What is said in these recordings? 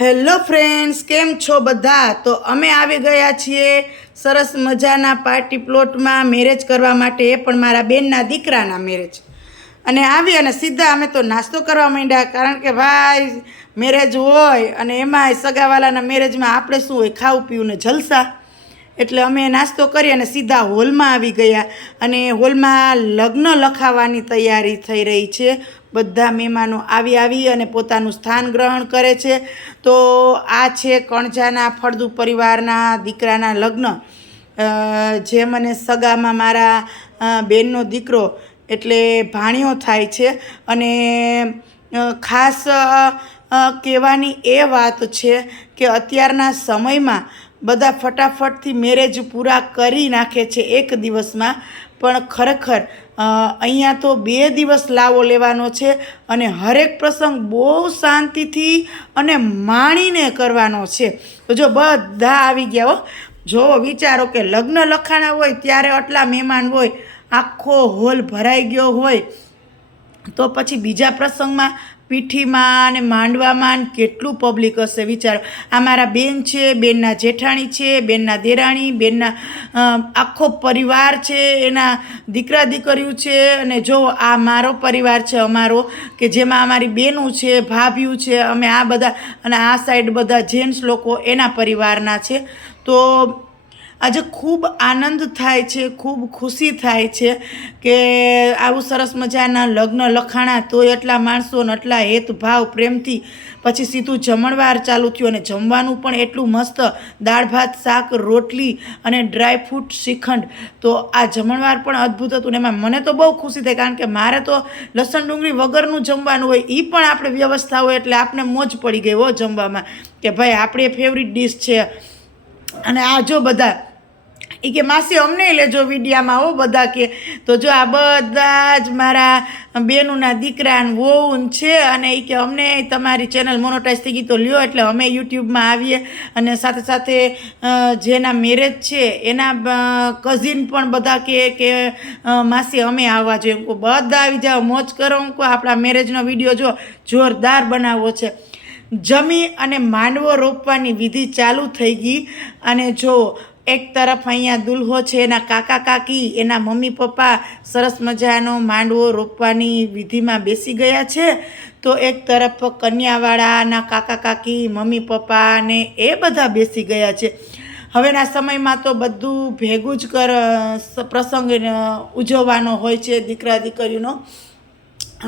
Hello friends, કેમ છો બધા? તો અમે આવી ગયા છીએ સરસ મજાના પાર્ટી પ્લોટમાં મેરેજ કરવા માટે, એ પણ મારા બેનના દીકરાના મેરેજ. અને આવી અને સીધા અમે તો નાસ્તો કરવા માંડ્યા, કારણ કે ભાઈ, મેરેજ હોય અને એમાંય સગાવાલાના મેરેજમાં આપણે શું હોય, ખાવું પીવું ને જલસા. એટલે અમે નાસ્તો કરી અને સીધા હોલમાં આવી ગયા. અને હોલમાં લગ્ન લખાવવાની તૈયારી થઈ રહી છે. બધા મહેમાનો આવી આવી અને પોતાનું સ્થાન ગ્રહણ કરે છે. તો આ છે કણજાના ફળદુ પરિવારના દીકરાના લગ્ન. જે મને સગામાં મારા બેનનો દીકરો એટલે ભાણિયો થાય છે. અને ખાસ કહેવાની એ વાત છે કે અત્યારના સમયમાં બધા ફટાફટથી મેરેજ પૂરા કરી નાખે છે એક દિવસમાં. પણ ખરેખર અહીંયા તો બે દિવસ લાવો લેવાનો છે અને હરેક પ્રસંગ બહુ શાંતિથી અને માણીને કરવાનો છે. તો જો બધા આવી ગયા હો. જો વિચારો કે લગ્ન લખાણા હોય, ત્યારે આટલા મહેમાન હોય, આખો હોલ ભરાઈ ગયો હોય, તો પછી બીજા પ્રસંગમાં પીઠીમાં અને માંડવામાં કેટલું પબ્લિક હશે વિચારો. આ મારા બેન છે, બેનના જેઠાણી છે, બેનના દેરાણી, બેનના આખો પરિવાર છે, એના દીકરા દીકરીઓ છે અને જો આ મારો પરિવાર છે, અમારો, કે જેમાં અમારી બેનું છે ભાભીયું છે, અમે આ બધા અને આ સાઈડ બધા જેન્ટ્સ લોકો એના પરિવારના છે. તો આજે ખૂબ આનંદ થાય છે, ખૂબ ખુશી થાય છે કે આવું સરસ મજાના લગ્ન લખાણા તોય એટલા માણસો ને એટલા હેતભાવ પ્રેમથી પછી સીધું જમણવાર ચાલુ થયું અને જમવાનું પણ એટલું મસ્ત દાળ, ભાત, શાક, રોટલી અને ડ્રાય ફ્રૂટ શ્રીખંડ. તો આ જમણવાર પણ અદ્ભુત હતું ને એમાં મને તો બહુ ખુશી થઈ કારણ કે મારે તો લસણ ડુંગળી વગરનું જમવાનું હોય એ પણ આપણે વ્યવસ્થા હોય એટલે આપણે મોજ પડી ગઈ હો જમવામાં કે ભાઈ આપણી ફેવરિટ ડિશ છે. અને આ જો બધા એ કે, માસી, અમને લેજો વિડીયામાં હો બધા કે. તો જો આ બધા જ મારા બેનુના દીકરા વોઉન છે અને એ કે, અમને તમારી ચેનલ મોનોટાઈઝ થઈ ગઈ તો લ્યો, એટલે અમે યુટ્યુબમાં આવીએ. અને સાથે સાથે જેના મેરેજ છે, એના કઝિન પણ બધા કહે કે માસી, અમે આવવા જોઈએ. એમ બધા આવી જાઓ, મોજ કરો. હું આપણા મેરેજનો વીડિયો જો જોરદાર બનાવવો છે. જમી અને માંડવો રોપવાની વિધિ ચાલુ થઈ ગઈ અને જો એક તરફ અહીંયા દુલ્હો છે, એના કાકા કાકી, એના મમ્મી પપ્પા સરસ મજાનો માંડવો રોપવાની વિધિમાં બેસી ગયા છે. તો એક તરફ કન્યાવાળાના કાકા કાકી, મમ્મી પપ્પા ને એ બધા બેસી ગયા છે. હવેના સમયમાં તો બધું ભેગું જ કર પ્રસંગ ઉજવવાનો હોય છે દીકરા દીકરીનો,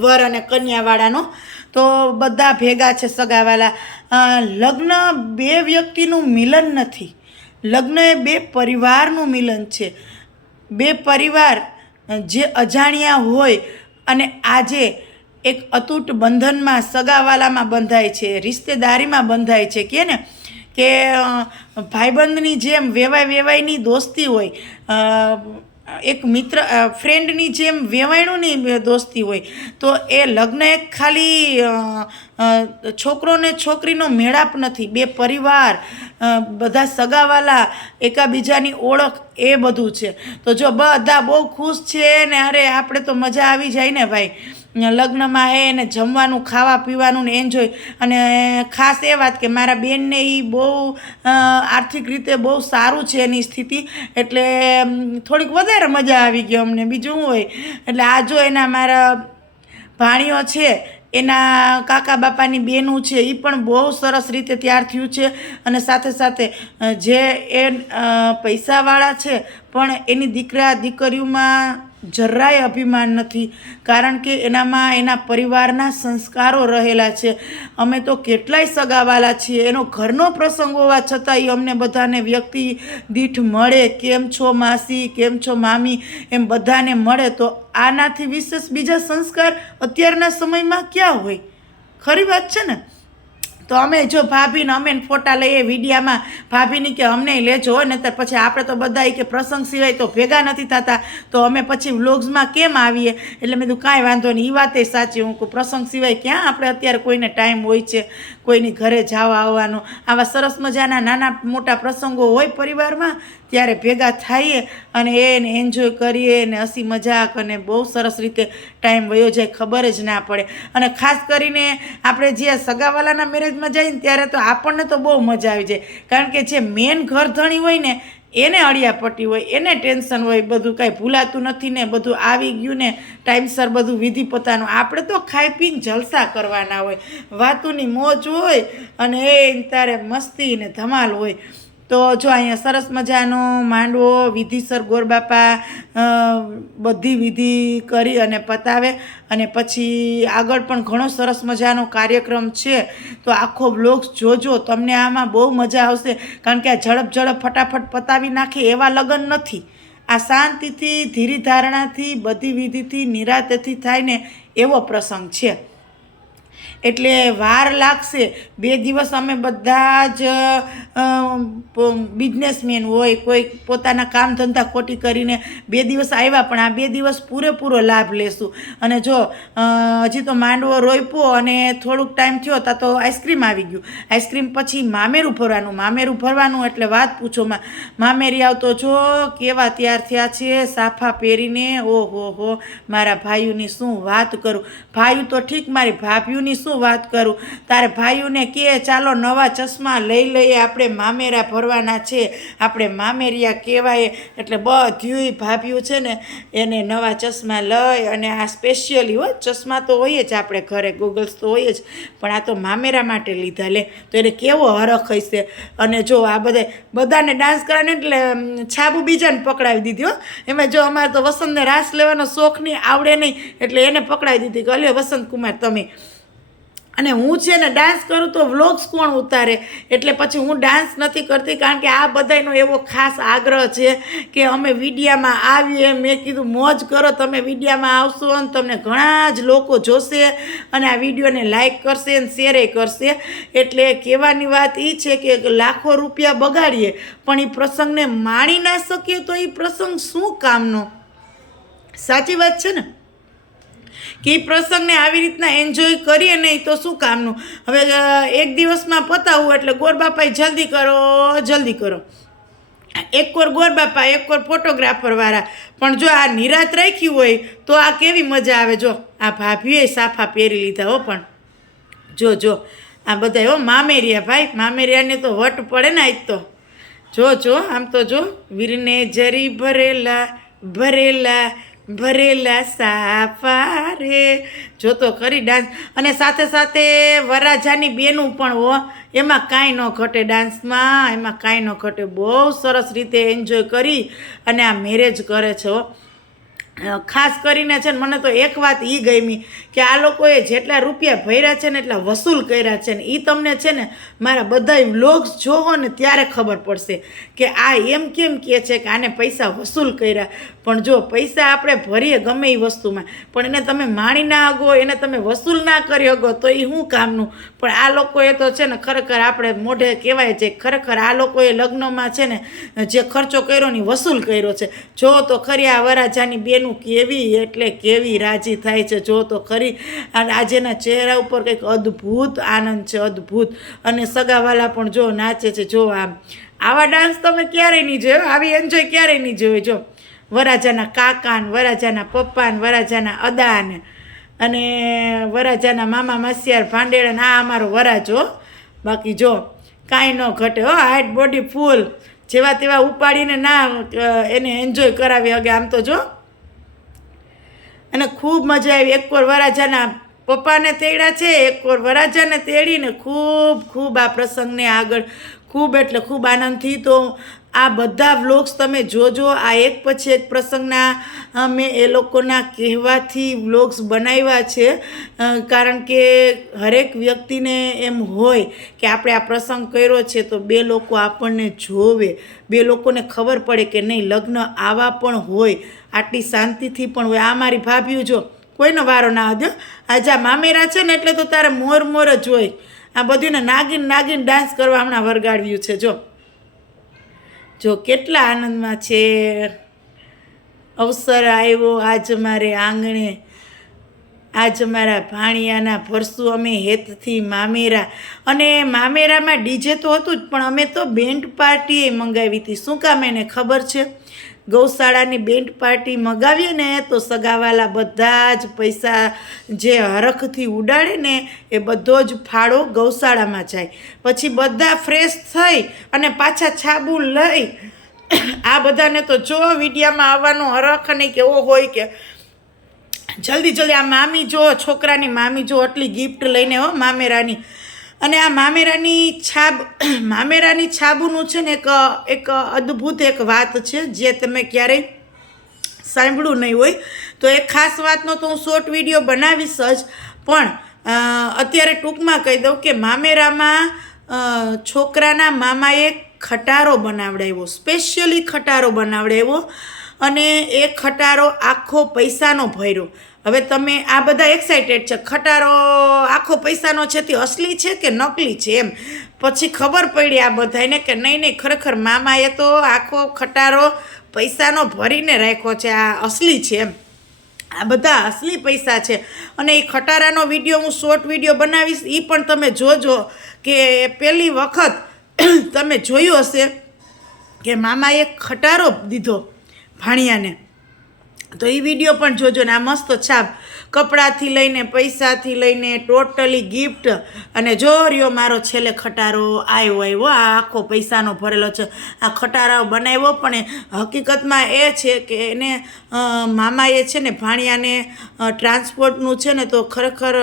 વર અને કન્યાવાળાનો. તો બધા ભેગા છે સગાવાલા. લગ્ન બે વ્યક્તિનું મિલન નથી. લગ્ન એ બે પરિવારનું મિલન છે. બે પરિવાર જે અજાણ્યા હોય અને આજે એક અતૂટ બંધનમાં સગાવાલામાં બંધાય છે, રિશ્તેદારીમાં બંધાય છે. કે ને? કે ભાઈબંધની જેમ વેવાય વેવાયની દોસ્તી હોય એક મિત્ર ફ્રેન્ડની જેમ વેવાયણુની દોસ્તી હોય, તો એ લગ્ન એક ખાલી છોકરો ને છોકરીનો મેળાપ નથી, બે પરિવાર બધા સગાવાલા, એકાબીજાની ઓળખ એ બધું છે. તો જો બધા બહુ ખુશ છે ને, અરે, આપણે તો મજા આવી જાય ને ભાઈ. લગ્નમાં એ ને જમવાનું, ખાવા પીવાનું ને એન્જોય. અને ખાસ એ વાત કે મારા બેનને એ બહુ આર્થિક રીતે બહુ સારું છે એની સ્થિતિ. એટલે થોડીક વધારે મજા આવી ગઈ અમને. બીજું હોય? એટલે આ જો એના મારા ભાણીઓ છે, એના કાકા બાપાની બેનું છે એ પણ બહુ સરસ રીતે તૈયાર થયું છે. અને સાથે સાથે જે એ પૈસાવાળા છે, પણ એની દીકરા, દીકરીઓમાં જરાય અભિમાન નથી. કારણ કે એનામાં એના પરિવારના સંસ્કારો રહેલા છે. અમે તો કેટલાય સગાવાલા છીએ. એનો ઘરનો પ્રસંગ હોવા છતાં એ અમને બધાને વ્યક્તિ દીઠ મળે. કેમ છો માસી? કેમ છો મામી? એમ બધાને મળે. તો આનાથી વિશેષ બીજા સંસ્કાર અત્યારના સમયમાં ક્યાં હોય? ખરી વાત છે ને? તો અમે જો ભાભીને અમે ફોટા લઈએ વિડીયામાં, ભાભીની કે અમને લેજો હોય ને પછી આપણે તો બધા કે પ્રસંગ સિવાય તો ભેગા નથી થતા. તો અમે પછી વ્લોગ્સમાં કેમ આવીએ? એટલે મેં કીધું, કાંઈ વાંધો નહીં એ વાતે સાચી. હું કહું, પ્રસંગ સિવાય ક્યાં આપણે અત્યારે કોઈને ટાઈમ હોય છે, કોઈની ઘરે જવા આવવાનો. આવા સરસ મજાના નાના મોટા પ્રસંગો હોય પરિવારમાં, ત્યારે ભેગા થઈએ અને એને એન્જોય કરીએ અને હસી મજાક અને બહુ સરસ રીતે ટાઈમ વયો જાય, ખબર જ ના પડે. અને ખાસ કરીને આપણે જે સગાવાલાના મેરેજ મેરેજમાં જાય ને ત્યારે તો આપણને તો બહુ મજા આવી જાય. કારણ કે જે મેન ઘરધણી હોય ને, એને અડિયાપટ્ટી હોય, એને ટેન્શન હોય, બધું કાંઈ ભૂલાતું નથી ને, બધું આવી ગયું ને, ટાઈમસર બધું વિધિ પોતાનું. આપણે તો ખાઈ પીને જલસા કરવાના હોય. વાતુની મોજ હોય અને એ તારે મસ્તી ને ધમાલ હોય. તો જો અહીંયા સરસ મજાનો માંડવો, વિધિસર ગોરબાપા બધી વિધિ કરી અને પતાવે. અને પછી આગળ પણ ઘણો સરસ મજાનો કાર્યક્રમ છે. તો આખો બ્લોગ્સ જોજો. તમને આમાં બહુ મજા આવશે. કારણ કે આ ઝડપ ઝડપ ફટાફટ પતાવી નાખે એવા લગ્ન નથી. આ શાંતિથી, ધીરી ધારણાથી, બધી વિધિથી, નિરાતેથી થાય ને એવો પ્રસંગ છે. એટલે વાર લાગશે. બે દિવસ અમે બધા જ બિઝનેસમેન હોય, કોઈ પોતાના કામ ધંધા ખોટી કરીને બે દિવસ આવ્યા, પણ આ બે દિવસ પૂરેપૂરો લાભ લેશું. અને જો હજી તો માંડવો રોપ્યો અને થોડુંક ટાઈમ થયો તા તો આઈસ્ક્રીમ આવી ગયું. આઈસ્ક્રીમ પછી મામેરું ભરવાનું મામેરું ભરવાનું એટલે વાત પૂછો મામેરી આવતો જો, કેવા તૈયાર થયા છે, સાફા પહેરીને, ઓહો હો, મારા ભાઈઓની શું વાત કરું. ભાઈઓ તો ઠીક, મારી ભાભીઓની શું વાત કરું? તારે ભાઈઓને કે, ચાલો નવા ચશ્મા લઈ લઈએ, આપણે મામેરા ભરવાના છે. આપણે મામેરિયા કહેવાય. એટલે બધ્યુંય ભાભીયું છે ને, એને નવા ચશ્મા લઈ અને આ સ્પેશિયલી હો, ચશ્મા તો હોય જ આપણે ઘરે ગૂગલ્સ તો હોય જ. પણ આ તો મામેરા માટે લીધા લે. તો એને કેવો હરખ હશે? અને જો આ બધા બધાને ડાન્સ કરવાને એટલે છાબુ બીજાને પકડાવી દીધી હો. એમાં જો અમારે તો વસંતને રાસ લેવાનો શોખ નહીં આવડે નહીં, એટલે એને પકડાવી દીધી કે, અલ્યો વસંત કુમાર તમે અને હું છે ને ડાન્સ કરું તો વ્લોગ્સ કોણ ઉતારે? એટલે પછી હું ડાન્સ નથી કરતી કારણ કે આ બધાનો એવો ખાસ આગ્રહ છે કે અમે વિડીયામાં આવીએ. મેં કીધું, મોજ કરો, તમે વિડીયામાં આવશો અને તમને ઘણા જ લોકો જોશે અને આ વિડીયોને લાઇક કરશે અને શેરે કરશે. એટલે કહેવાની વાત એ છે કે લાખો રૂપિયા બગાડીએ, પણ એ પ્રસંગને માણી ના શકીએ તો એ પ્રસંગ શું કામનો? સાચી વાત છે ને? કે એ પ્રસંગને આવી રીતના એન્જોય કરીએ નહીં તો શું કામનું? હવે એક દિવસમાં પતાવવું એટલે ગોરબાપાએ જલ્દી કરો જલ્દી કરો. એક કોર ગોરબાપા, એક કોર ફોટોગ્રાફરવાળા પણ જો આ નિરાત રાખી હોય તો આ કેવી મજા આવે? જો, આ ભાભીએ સાફા પહેરી લીધા હો પણ. જો જો, આ બધા હો મામેરિયા ભાઈ. મામેરિયાને તો વટ પડે ને આજ તો. જો જો, આમ તો જો, વીરને જરી ભરેલા ભરેલા ભરેલા સાફા રે જો તો ખરી ડાન્સ અને સાથે સાથે વરાજાની બેનું પણ હો. એમાં કાંઈ ન ઘટે ડાન્સમાં એમાં કાંઈ ન ઘટે. બહુ સરસ રીતે એન્જોય કરી. અને આ મેરેજ કરે છે હો. ખાસ કરીને છે ને મને તો એક વાત એ ગમી કે આ લોકોએ જેટલા રૂપિયા ભર્યા છે ને એટલા વસૂલ કર્યા છે ને એ તમને છે ને મારા બધા વ્લોગ્સ જોવો ને ત્યારે ખબર પડશે કે આ એમ કેમ કહે છે કે આને પૈસા વસૂલ કર્યા. પણ જો પૈસા આપણે ભરીએ ગમે એ વસ્તુમાં, પણ એને તમે માણી ના અગો એને તમે વસૂલ ના કરી અગો તો એ શું કામનું? પણ આ લોકોએ તો છે ને ખરેખર આપણે મોઢે કહેવાય છે ખરેખર આ લોકોએ લગ્નમાં છે ને જે ખર્ચો કર્યો ને વસૂલ કર્યો છે. જો તો ખરી આ વરાજાની બેનું કેવી એટલે કેવી રાજી થાય છે, જો તો ખરી. અને આજેના ચહેરા ઉપર કંઈક અદ્ભુત આનંદ છે, અદ્ભુત. અને સગાવાલા પણ જો નાચે છે, જો આમ. આવા ડાન્સ તમે ક્યારેય નહીં જોયો? આવી એન્જોય ક્યારેય નહીં જોયો? જો. વરાજાના કાકા ને વરાજાના પપ્પાને વરાજાના અદાને અને વરાજાના મામા માસિયાર ભાંડેડા ને આ અમારો વરાજો બાકી જો, કાંઈ ન ઘટે, હો. Height, body full. જેવા તેવા ઉપાડીને ના એને એન્જોય કરાવી હગે આમ તો જો. અને ખૂબ મજા આવી. એક કોર વરાજાના પપ્પાને તેડ્યા છે, એક કોર વરાજાને તેડીને ખૂબ ખૂબ આ પ્રસંગને આગળ, ખૂબ એટલે ખૂબ આનંદથી તો આ બધા વ્લોગ્સ તમે જોજો. આ એક પછી એક પ્રસંગના અમે એ લોકોના કહેવાથી વ્લોગ્સ બનાવ્યા છે. કારણ કે હરેક વ્યક્તિને એમ હોય કે આપણે આ પ્રસંગ કર્યો છે તો બે લોકો આપણને જોવે. બે લોકોને ખબર પડે કે નહીં, લગ્ન આવા પણ હોય. આટલી શાંતિથી પણ હોય. આ મારી ભાભીઓ જો, કોઈનો વારો ના હતો આજે આ મામેરા છે ને એટલે તો તારે મોર મોર જ હોય. આ બધુંને નાગીન નાગીન ડાન્સ કરવા હમણાં વરગાડ્યું છે, જો. જો કેટલા આનંદમાં છે. અવસર આવ્યો આજ મારે આંગણે. આજ મારા ભાણિયાના ભરસું અમે હેતથી મામેરા. અને મામેરામાં ડીજે તો હતું જ, પણ અમે તો બેન્ડ પાર્ટીએ મંગાવી હતી. શું કામ એને ખબર છે? ગૌશાળાની બેન્ડ પાર્ટી મગાવીએ ને, તો સગાવાલા બધા જ પૈસા જે હરખથી ઉડાડે ને, એ બધો જ ફાળો ગૌશાળામાં જાય. પછી બધા ફ્રેશ થઈ અને પાછા છાબુ લઈ. આ બધાને તો જો વિડીયામાં આવવાનો હરખ નહીં કેવો હોય કે જલ્દી જલ્દી આ મામી જો, છોકરાની મામી જો, આટલી ગિફ્ટ લઈને હો, મામેરાની. અને આ મામેરાની છાબ મામેરાની છાબુનું છે ને એક એક અદ્ભુત એક વાત છે, જે તમે ક્યારેય સાંભળ્યું નહીં હોય. તો એક ખાસ વાતનો તો હું શોર્ટ વીડિયો બનાવીશ જ, પણ અત્યારે ટૂંકમાં કહી દઉં કે મામેરામાં છોકરાના મામાએ ખટારો બનાવડાવ્યો સ્પેશિયલી ખટારો બનાવડાવ્યો. અને એ ખટારો આખો પૈસાનો ભર્યો. હવે તમે આ બધા એક્સાઇટેડ છે. ખટારો, આખો પૈસાનો છે તે અસલી છે કે નકલી છે એમ? પછી ખબર પડી આ બધાને કે નહીં નહીં, ખરેખર મામાએ તો આખો ખટારો પૈસાનો ભરીને રાખ્યો છે. આ અસલી છે એમ. આ બધા અસલી પૈસા છે. અને એ ખટારાનો વીડિયો હું શોર્ટ વીડિયો બનાવીશ એ પણ તમે જોજો કે પહેલી વખત તમે જોયું હશે કે મામાએ ખટારો દીધો ભાણિયાને. તો એ વીડિયો પણ જોજો ને આ મસ્ત છાપ. કપડાથી લઈને પૈસાથી લઈને ટોટલી ગિફ્ટ અને જો રહ્યો મારો છેલ્લે ખટારો આવ્યો આવ્યો આ આખો પૈસાનો ભરેલો છે. આ ખટારો બનાવ્યો પણ હકીકતમાં એ છે કે એને મામાએ છે ને ભાણિયાને ટ્રાન્સપોર્ટનું છે ને તો ખરેખર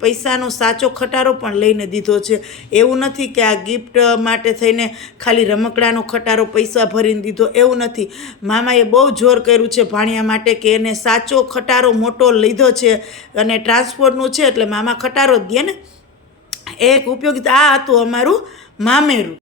પૈસાનો સાચો ખટારો પણ લઈને દીધો છે. એવું નથી કે આ ગિફ્ટ માટે થઈને ખાલી રમકડાનો ખટારો પૈસા ભરીને દીધો. એવું નથી. મામાએ બહુ જોર કર્યું છે ભાણિયા માટે કે એને સાચો ખટારો મોટો લીધો છે અને ટ્રાન્સપોર્ટનું છે એટલે મામા ખટારો જ દે ને. એક ઉપયોગિતા આ હતું અમારું મામેરું.